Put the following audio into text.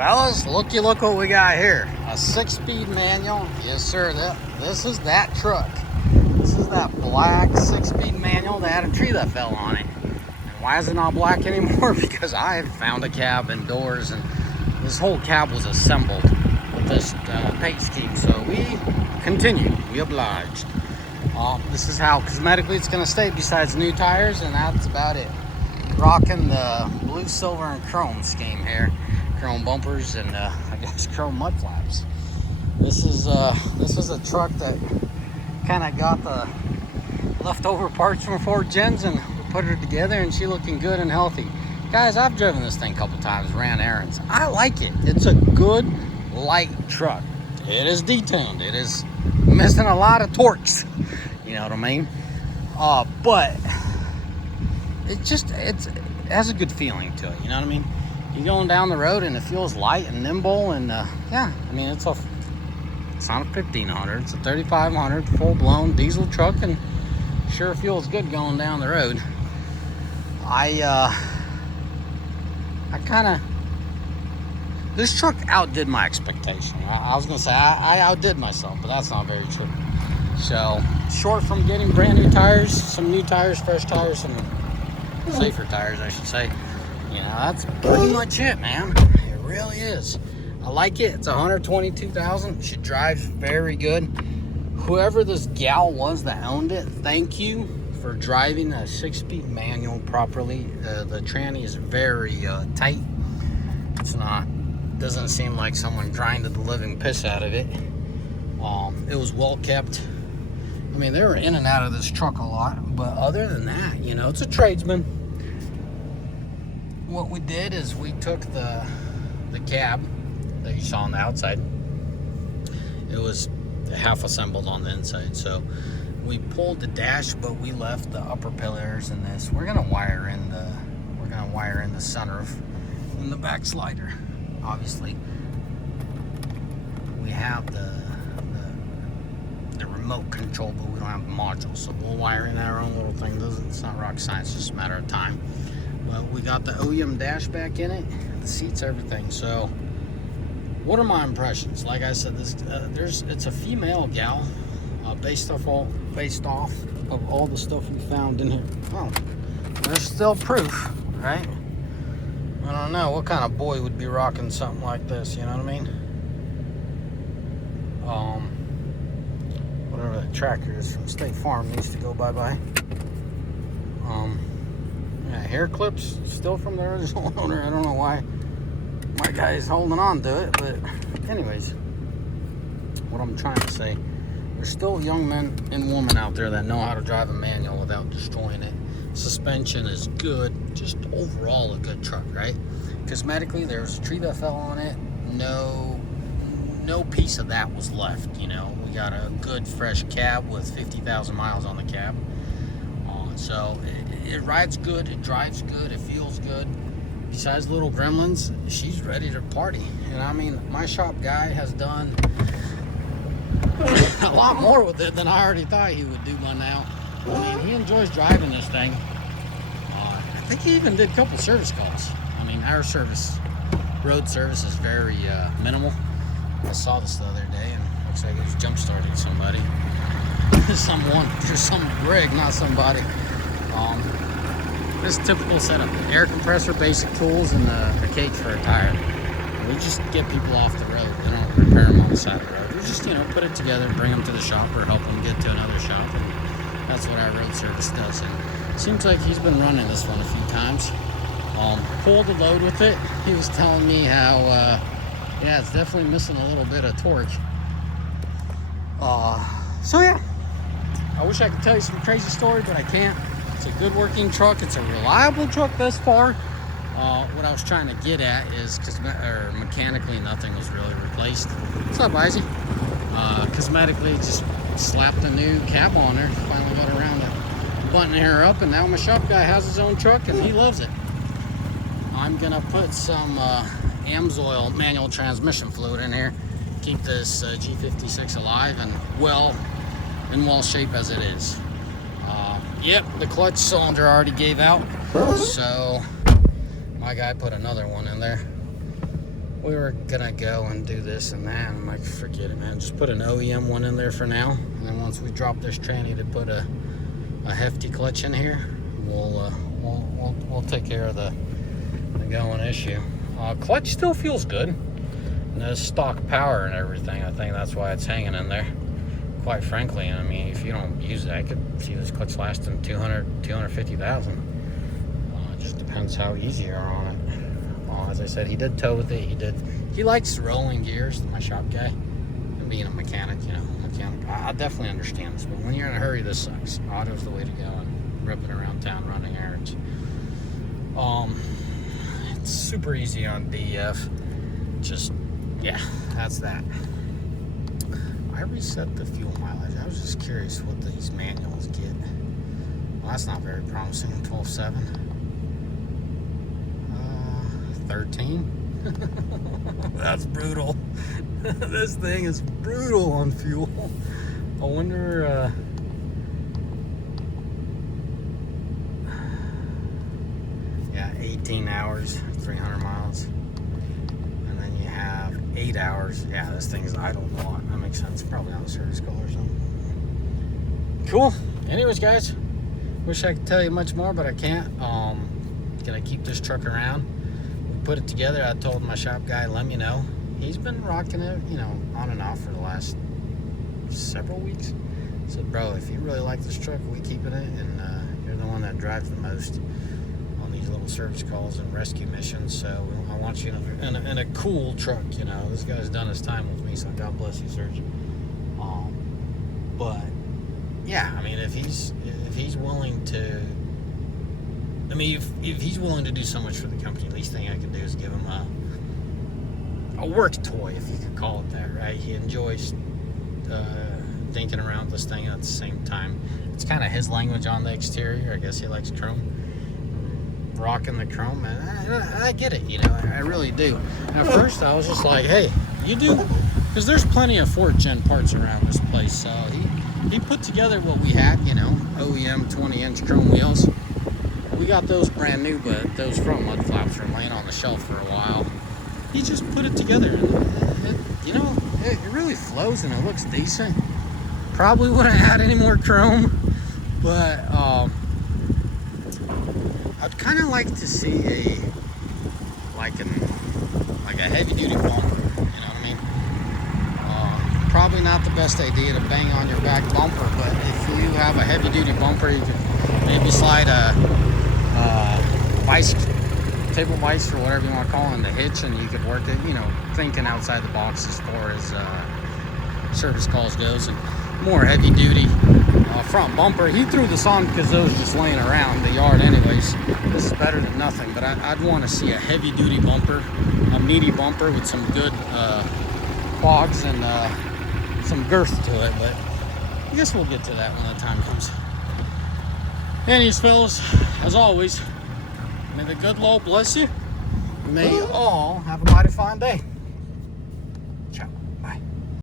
Fellas, look what we got here. A 6-speed manual. Yes, sir. This is that truck. This is that black 6-speed manual that had a tree that fell on it. And why is it not black anymore? Because I had found a cab and doors, and this whole cab was assembled with this paint scheme. So we continued. We obliged. This is how cosmetically it's going to stay besides new tires, and that's about it. Rocking the blue, silver, and chrome scheme here. Chrome bumpers and I guess chrome mud flaps. This is a truck that kind of got the leftover parts from Fort Gens, and we put her together, and she looking good and healthy. Guys, I've driven this thing a couple times, ran errands. I like it. It's a good light truck. It is detuned. It is missing a lot of torques. You know what I mean? But it has a good feeling to it. You know what I mean? You're going down the road and it feels light and nimble, and yeah, I mean it's not a 1500, it's a 3500 full-blown diesel truck, and sure feels good going down the road. This truck outdid my expectation. I was gonna say I outdid myself, but that's not very true. So short from getting brand new tires, some new tires, fresh tires, some safer tires, I should say. You know, that's pretty much it, man. It really is. I like it. It's 122,000. She drives very good. Whoever this gal was that owned it, thank you for driving a 6-speed manual properly. The tranny is very tight. It's not, doesn't seem like someone grinded the living piss out of it. It was well kept. I mean, they were in and out of this truck a lot, but other than that, you know, it's a tradesman. What we did is we took the cab that you saw on the outside. It was half assembled on the inside, so we pulled the dash, but we left the upper pillars and this. We're gonna wire in the sunroof and the back slider. Obviously, we have the remote control, but we don't have the module, so we'll wire in our own little thing. It's not rocket science, it's just a matter of time. Well, we got the OEM dash back in it, the seats, everything. So, what are my impressions? Like I said, it's a female gal, based off of all the stuff we found in here. Oh, there's still proof, right? I don't know what kind of boy would be rocking something like this. You know what I mean? Whatever that tractor is from State Farm needs to go bye-bye. Yeah, hair clips still from the original owner. I don't know why my guy is holding on to it, but anyways, what I'm trying to say, there's still young men and women out there that know how to drive a manual without destroying it. Suspension is good, just overall a good truck, right? Cosmetically, there was a tree that fell on it. No piece of that was left. You know, we got a good fresh cab with 50,000 miles on the cab. So it rides good, it drives good, it feels good. Besides little gremlins, she's ready to party. And I mean, my shop guy has done a lot more with it than I already thought he would do by now. I mean, he enjoys driving this thing. I think he even did a couple service calls. I mean, our road service is very minimal. I saw this the other day, and it looks like it was jump-starting somebody. There's some rig, not somebody. This typical setup: air compressor, basic tools, and a cage for a tire. We just get people off the road. We don't repair them on the side of the road. We just, you know, put it together and bring them to the shop or help them get to another shop. And that's what our road service does. And it seems like he's been running this one a few times. Pulled a load with it. He was telling me how, yeah, it's definitely missing a little bit of torque. So yeah, I wish I could tell you some crazy story, but I can't. It's a good working truck. It's a reliable truck thus far. What I was trying to get at is mechanically nothing was really replaced. What's up, Izzy? Cosmetically, just slapped a new cab on her. Finally got around to buttoning her up, and now my shop guy has his own truck and he loves it. I'm gonna put some AMSOIL manual transmission fluid in here. Keep this G56 alive and in well shape as it is. Yep, the clutch cylinder already gave out, so my guy put another one in there. we were gonna go and do this and that. I'm like, forget it, man. Just put an OEM one in there for now, and then once we drop this tranny to put a hefty clutch in here, we'll take care of the going issue. Clutch still feels good, and there's stock power and everything. I think that's why it's hanging in there. Quite frankly, I mean, if you don't use it, I could see this clutch lasting 250,000. It just depends how easy you are on it. As I said, he did tow with it. He likes rolling gears, my shop guy. And being a mechanic, I definitely understand this. But when you're in a hurry, this sucks. Auto's the way to go, and ripping around town running errands. It's super easy on DF. Just, yeah, that's that. I reset the fuel mileage. I was just curious what these manuals get. Well, that's not very promising. 12.7. 13. That's brutal. This thing is brutal on fuel. I wonder, yeah, 18 hours, 300 miles. And then you have 8 hours. Yeah, this thing's idle a lot. That makes sense. Probably on the service call or something. Cool. Anyways, guys, wish I could tell you much more, but I can't. Gonna keep this truck around. Put it together. I told my shop guy, let me know. He's been rocking it, on and off for the last several weeks. I said, bro, if you really like this truck, we keeping it, and you're the one that drives the most on these little service calls and rescue missions. So I want you in a cool truck. This guy's done his time with me, so God bless you, Serge. But yeah, I mean, if he's willing to. I mean, if he's willing to do so much for the company, the least thing I can do is give him a work toy, if you could call it that, right? He enjoys dinking around this thing at the same time. It's kind of his language on the exterior. I guess he likes chrome. Rocking the chrome, and I get it, I really do. And at first, I was just like, hey, you do? Because there's plenty of 4th gen parts around this place. So he put together what we had, OEM 20-inch chrome wheels. We got those brand new, but those front mud flaps were laying on the shelf for a while. He just put it together, and it really flows and it looks decent. Probably wouldn't have had any more chrome, but I'd kind of like to see a heavy duty bumper. You know what I mean? Probably not the best idea to bang on your back bumper, but if you have a heavy duty bumper, you could maybe slide a table vice or whatever you want to call it in the hitch, and you could work it, thinking outside the box as far as service calls goes. And more heavy duty front bumper. He threw this on because those just laying around the yard anyways. This is better than nothing, but I'd want to see a heavy duty bumper, a meaty bumper with some good clogs and some girth to it. But I guess we'll get to that when the time comes. Anyways, fellas, as always, may the good Lord bless you. May you all have a mighty fine day.